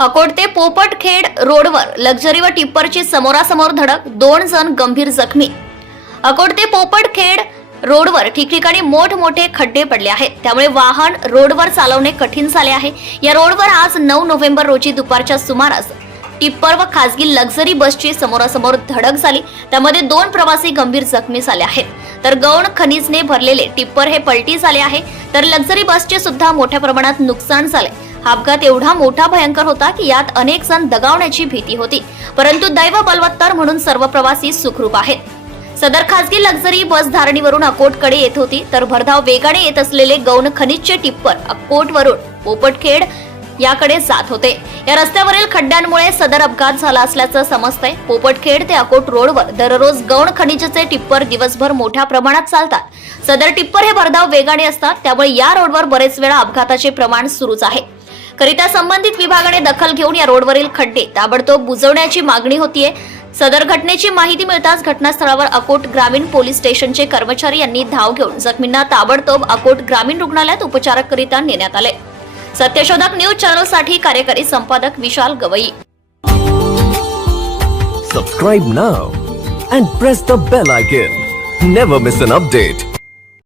अकोट ते पोपटखेड रोडवर लक्झरी व टिप्परची समोरासमोर धडक, 2 जण गंभीर जखमी. अकोट ते पोपटखेड रोडवर ठिकठिकाणी मोठमोठे खड्डे पडले आहेत, त्यामुळे वाहन रोडवर चालवणे कठीण झाले आहे. या रोडवर आज 9 नोव्हेंबर रोजी दुपारच्या सुमारास टिप्पर व खासगी लक्झरी बसची समोरासमोर धडक झाली. त्यामध्ये 2 प्रवासी गंभीर जखमी झाले आहेत, तर गौण खनिजने भरलेले टिप्पर हे पलटी झाले आहे, तर लक्झरी बसचे सुद्धा मोठ्या प्रमाणात नुकसान झाले. हा अपघात एवढा मोठा भयंकर होता की यात अनेक जण दगावण्याची भीती होती, परंतु दैव बलवत्तर म्हणून सर्व प्रवासी सुखरूप आहेत. सदर खासगी लक्झरी बस धारणीवरून अकोटकडे येत होती, तर भरधाव वेगाने येत असलेले गौण खनिजचे टिप्पर अकोटवरून पोपटखेड याकडे जात होते. या रस्त्यावरील खड्ड्यांमुळे सदर अपघात झाला असल्याचं समजतंय. पोपटखेड ते अकोट रोडवर दररोज गौण खनिजचे टिप्पर दिवसभर मोठ्या प्रमाणात चालतात. सदर टिप्पर हे भरधाव वेगाने असतात, त्यामुळे या रोडवर बरेच वेळा अपघाताचे प्रमाण सुरूच आहे. करिता संबंधित विभागाने दखल घेऊन या रोडवरील खड्डे ताबडतोब बुजवण्याची मागणी होतीये. सदर घटनेची माहिती मिळताच घटनास्थळावर अकोट ग्रामीण पोलीस स्टेशनचे कर्मचारी यांनी धाव घेऊन जखमींना ताबडतोब अकोट ग्रामीण रुग्णालयात उपचाराकरिता नेण्यात आले. सत्यशोधक न्यूज चॅनल साठी कार्यकारी संपादक विशाल Gavai. Subscribe now and press the bell icon. Never miss an update.